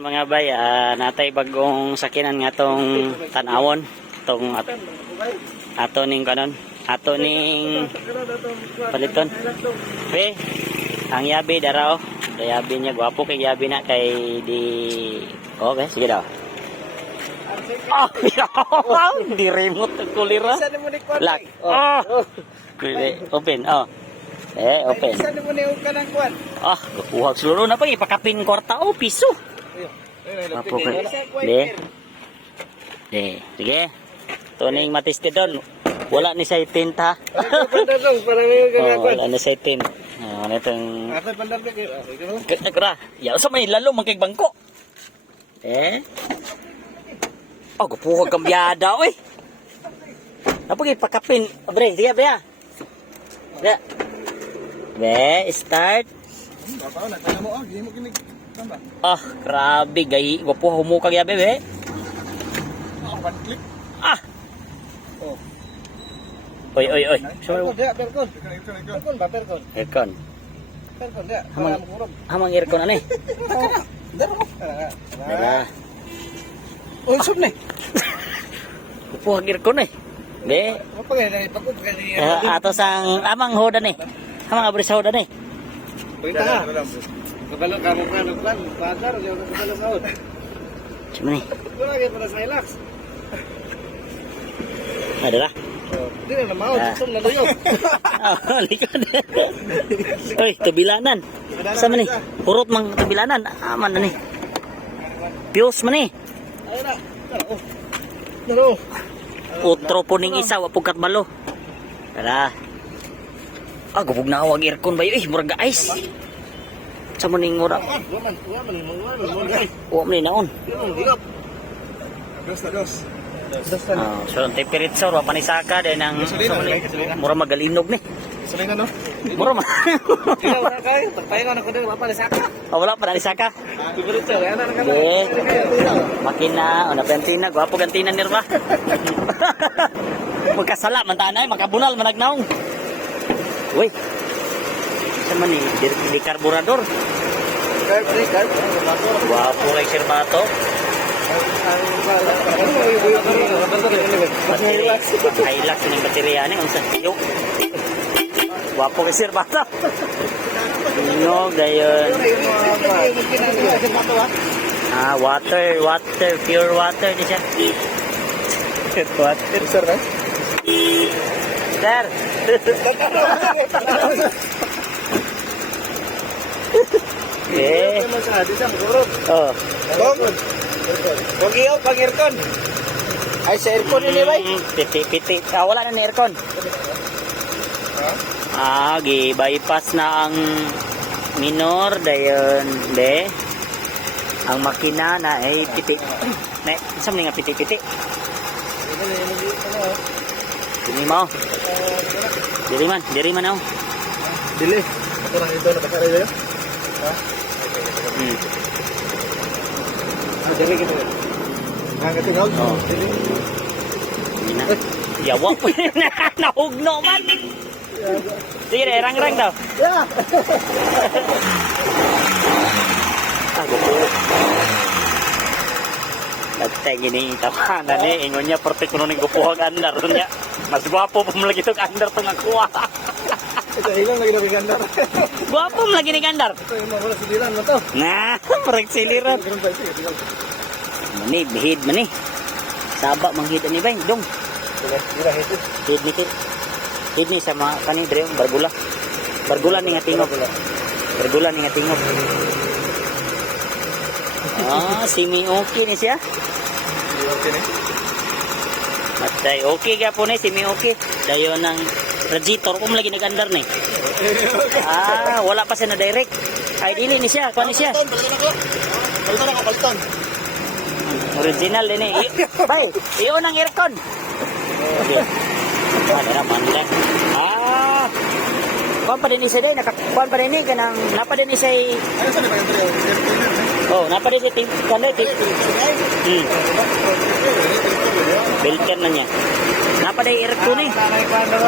Mga bay, natay bagong sakinan nga tong tanawon, tong ato ning kanon, ato ning paliton. Be, ang yabi daraw, yabi niya gwapo kay yabi na kay di. Okay, sige daw. Oh, di remote ang kulira. Lock. Oh. Open, oh. Open. Ah, kukuha seluruh na pa ipakapin kwarta o piso. De. Sige. Tuning matiste doon. Wala ni say tint ha. Wala ni say tint. Ano itong... Kira. Ya, sa may lalo magkig bangko. Oh, kupuha kang biyada, oy. Napag ipakapin. Bre, sige, bre. Be, start. Ah, grabe gay. Wapo humukag ya bebe. Ah. Oy. Aircon. Hamang aircon ani. Dara. Unsub ni. Wapo aircon eh. Be. Ato sang amang hoda ni. Hamang abri sa hoda ni. Kabalo kamu kan pasar yo kabalo laut. Cuma ni. Lagi para sa relax. Ada lah. Di na mau tum na doyo. Oh, likod. Oy, tabilanan. Sama ni? Purot mang tabilanan. Aman na ni. Pius man ni. Ay na. Daro. Utro po ning isa wapog katbalo. Tara. Ah, gubog na awag aircon ba yun? Murag ice. Sa maning ora. Wa man naon. Dos. So ang temperature wa panisaka din ang mura magalinog ni. Salina no? Mura ma. Ikaw na kay, tagpahinga na ko din wala pa saka. Wala pa nisaka. Temperature ana na kana. Makina, ona pentina, gwapo gantina nirba. Magkasala man tanay, makabunal managnaong. Uy. Sa man ni di karburador. Gwapo kay sirbato. Hilux ning baterya ni unsa tiyo. Wapo kay sir bata. No gayon. Water, pure water di siya. Water sir. Sir. Oh. Pogi pag aircon. Ay sa aircon ini bay. Piti. Wala na ni aircon. Bypass na ang minor dayon be. Ang makina na ay piti. Na isam ni nga piti. Dili mo. Diri man ako. Dili. Ako lang ito nakasara dito. Ha? Dili gitu. Hanggang tinggal. Oh. Dili. Ina. Yawa po. Nahugno man. Sige, rang daw. Ya. Nagtay gini tawanan ni ingon niya porte kuno ning gupuhag andar niya. Mas gwapo pa lagi tong andar tong akuha. Ito ilang lagi na gandar. Gwapo lagi ni andar. Ito yung mga siliran mo to. Nah, parang siliran. Mani bihid mani. Saba manghid ni bay dong. Dila hito. Hid ni sama kani dre bargula. Bargula ni nga tingog. Bargula ni nga tingog. Simi okay ni siya. Okay ni. Matay okay ka po ni simi okay. Dayon ng radiator ko lagi nagandar ni. Wala pa siya na direct. Ay dili ni siya, kuan ni siya. Palitan. Original din eh. Bay, iyon ang aircon. Okay. Ada mandek. Kuan pa din isa day, kuan pa din ka nang napa din isa. Ano sa mga Oh, napa din si kanay tip. Belkan na niya. Napa din aircon eh. Nanay pa ano?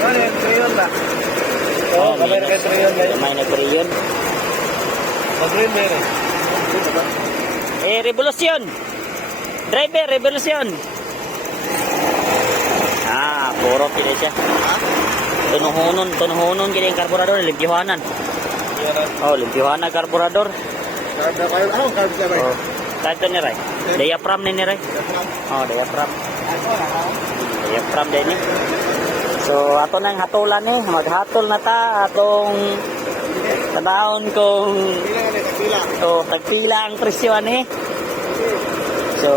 Ano yung triyon ba? Kamay na triyon ba yun? May na triyon. Triyon ba yun? revolusyon. Driver, revolusyon. Puro pili siya. Tunuhunon gini yung karburador, limpihuanan. Limpihuanan karburador. Karb siya ba? Tanto ni Ray. Diaphragm ni Ray. Diaphragm. Diaphragm din ni. So, ato nang hatulan ni. Maghatol na ta atong tanaon kung tagpila ang presyo ni. So,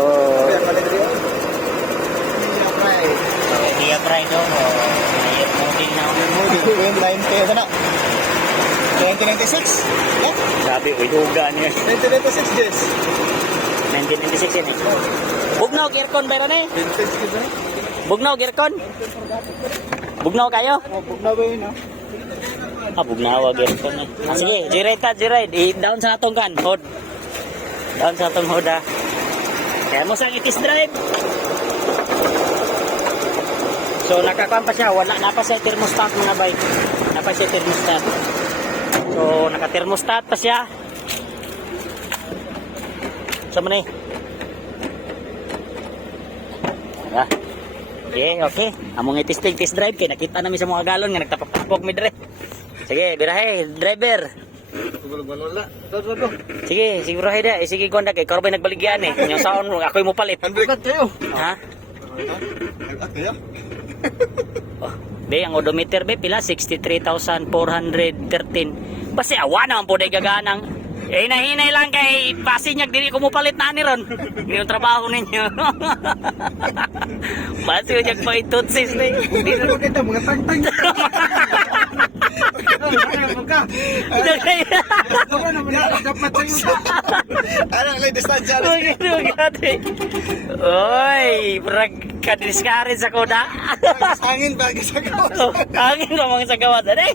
diaphragm do. Moving na. Moving line kayo na. 1996? Yeah? Sabi, huga niya. 1996, yes. 1996 yan eh. Bugnaw, aircon ba rin eh? Bugnaw, aircon? Bugnaw kayo? Bugnaw ba yun, ha? Bugnaw, aircon eh. Sige, G-ride. I-down sa atong kan, hood. Down sa atong hood, ha. Kaya mo sang itis drive. So, nakakuan pa siya. Wala na pa siya thermostat mga bike. Na pa siya thermostat. So, naka-thermostat pa siya. Sama ni. Okay. Among i-testing test drive kay nakita namin sa mga galon nga nagtapapapog mi dire. Sige, birahe, driver. Sige, birahe da. Sige gonda kay karbay nagbaligyan eh. Yung sound ako'y mo palit. Ha? Be, ang odometer be pila 63,413. Basi awa naman po day gaganang. Hinay lang kay pasinyag dili ko mo palit na ni ron. Yung trabaho ninyo. Basi unyag pa itutsis ni. Hindi na kita mga tangtang. Anak lay distansya. Oy, brag kadiskarin sa koda. Angin ba sa gawas? Angin ba mga sa gawas ani?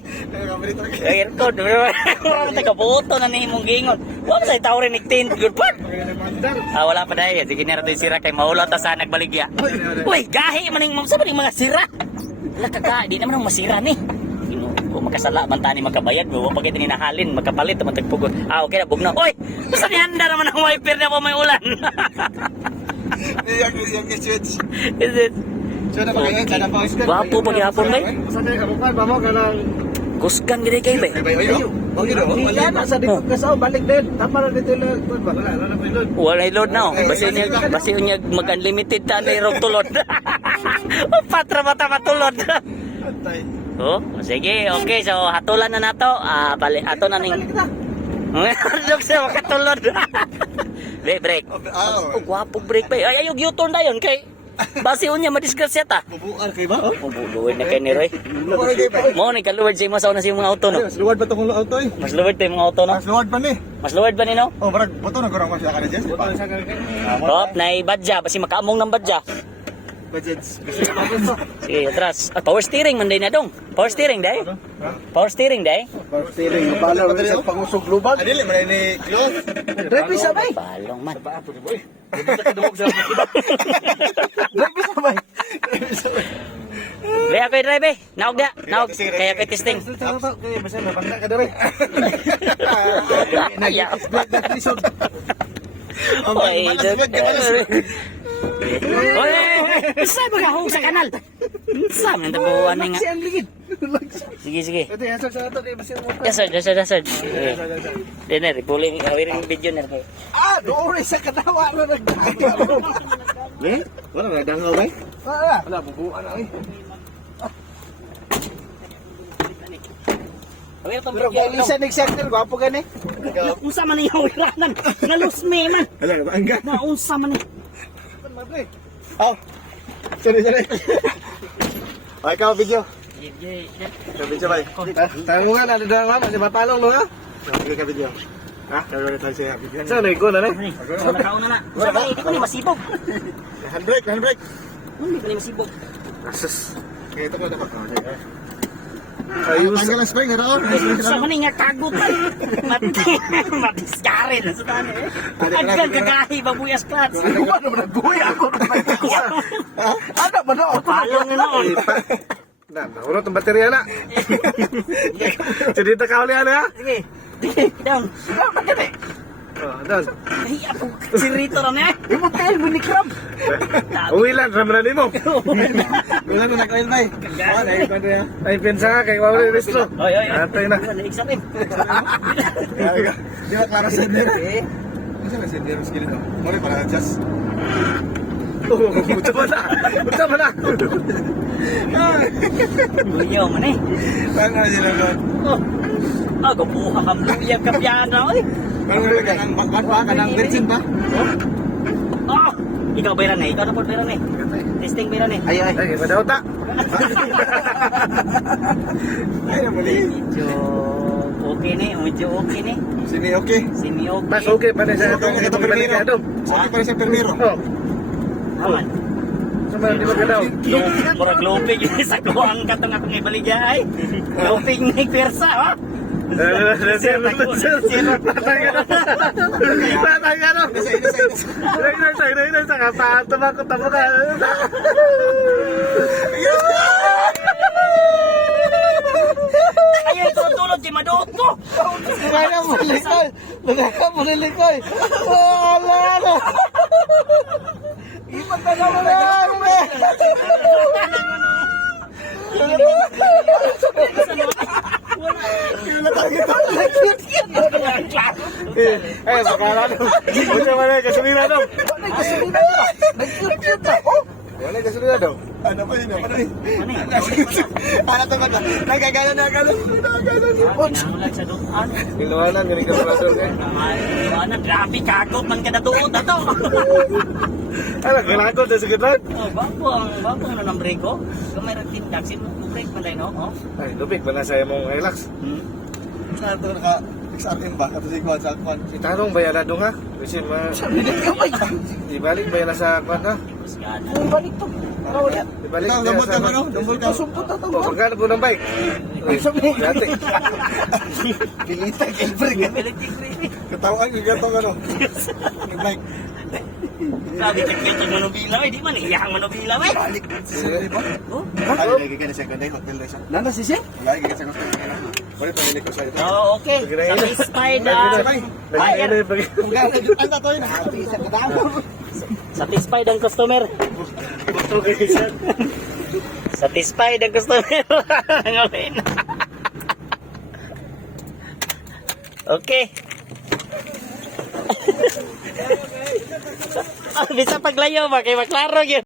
Aircon, bro. Taga-boto na ni imong gingon. Wa sa tao rin nigtin good part. Wala pa dai. Sige na rin sira kay maulaw ta sa nagbaligya. Uy, gahi man ning mga sira. Lakaga, di naman ang masira ni. Kung makasala man tani makabayad mo pagit ni nahalin makapalit man tagpugod. Okay na bugnaw. Oy, basta ni handa naman ang wiper na po may ulan. Yang switch. Is it? So na pagay kana pa iskan. Wapo pa gihapon bay. Sa kay kabukan ba mo kanang Kusgan gid kay bay. ayo. Okay do. Wala sa dito kasaw balik din. Tapa na dito lang. Wala na pilot. Wala load na. Basi unya mag-unlimited ta ni rog tulod. Patra mata matulod. Oh, sige, okay. So, hatulan na nato. Balik ato na ning. Dok sa makatulod. Break. Oh, guwapo break pa. Ay, ayog U-turn dayon kay basi unya madisgrasya ta. Bubuan kay ba? Bubuan na kay ni Roy. Mo ni kaluward sa mga sauna sa mga auto no. Mas luwad ba tong auto eh? Mas luward pa yung mga auto no. Mas luwad pa ni. Mas luward ba ni no? Oh, brad, boto na kurang siya ka Jess. Top, nay badja basi makaamong ng badja. Budgets. Sige, atras. Power steering man din na dong. Power steering day. Power steering day. Power steering, bala rin sa pangusog global. Adili man ni close. Drive sabay. Balong man. Drive sabay. Le ako drive eh. Naog da. Naog. Kaya kay testing. Kaya basta na bangka ka dere.Aya. Oy, sa magahong sa kanal. Sa man tabuan nga. Sige. Yes sir. Dene repuling awiring video na. Doon sa katawa na nagdangaw. Wala nagdangaw ba? Wala bubuan na eh. Pero kung isa nag-sector, gwapo gani. Unsa man yung wiranan? Nalusme man. Wala ba angga? Na unsa man. Oh. Sorry. Ay ka video. Video bay. Tayo mo nga na dadang si Batalong no ha. Okay ka video. Ha? Daw tayo sa video. Sa nego na ni. So nakauna na. Unsa ba hindi ko ni masibog. Handbrake. Hindi ko ni masibog. Asus. Kaya ito ko dapat. Ayos. Ang galang spring na raw. Sa man nga kagot man. Matiskare na sa tani. Agad kagahi babuyas clutch. Ano ba naman nagbuhay ako? Ano ba na? Palong na noon. Urot ang baterya na. Cerita ka ulit ano ha? Sige. Down. Dan. Ay, ako, si Rito rin eh. Yung hotel, bunikram. Uwi lang, ramanan mo. Wala na nag-oil ba eh. Ay, pensa ka kay Wawari Restro. Oy, oy, oy. Antay na. Na-examine. Di ba klaro sender eh? Masa may sender ang skill ito? Mori para adjust. Oh, buta ba na? Buta ba na? Luyaw man eh. Saan nga sila doon? Oh, gupuha ka luyag ka piyano eh. Parang nalagyan ng bakban pa, kanang virgin pa. Oh, ikaw bayran eh. Ikaw na po bayran eh. Testing bayran eh. Ay, madaw ta. Ay, namuli. Medyo okay ni, medyo okay ni. Sini okay. Sini okay. Mas okay pa rin sa itong Ah. balikado. Okay pa rin sa permiro. Oo. Aman. Sama di ba daw? Murag lupig yun sa kuwang katong akong ibaligya ay. Lupig ni Persa, ha? Ayun, tulog-tulog, di maduot ko. Kaya mo likoy. Nagaka mo likoy. Wala. Ipan ka naman na. Eh, sekarang macam mana kesulina dong? Kesulina dong. Nag-cute na. Wala kesulina dong. Ano ba yun? Ano yun? Ano to ba? Nagagano na gano. Nagagano ni Pons. Nangulag sa dumaan. Kiluanan, ganun ka pala doon eh. Iwanan, grabe kakot man ka natuot ato. Ano, kailangan na sakit lang? Bapong na ng brake ko. Kung mayroon tindak, brake man tayo, no? Oh. Ay, lupig pa na sa'yo mong relax. Saan ito naka-exatin ba? Kato si Kwan sa Kwan. Itanong ba yan na doon ha? Kasi ibalik ba yan na sa kwan ha? Balik to. Ibalik Ito, ba yan gambot sa... ka ba no? Gambot ka. Sumpot na Oh, magkano po ng bike? Dati. Pilita, Gilbert. Katawan yung gatong ano. Yung bike. Sabi ka kaya yung manubila, eh. Di man, iyang manubila, eh. Balik. Sige ba? Oh. Ay, lagi ka na sa ganda. Hotel na siya. Nanda si Sir? Lagi ka sa ganda. Pwede pamilik ko sa ito. Oh, okay. Satisfied buyer. Ang tatoy na. Satisfied ang customer. Satisfied ang customer. Ngawin. Okay. Bisa paglayo ba kay maklaro gyud.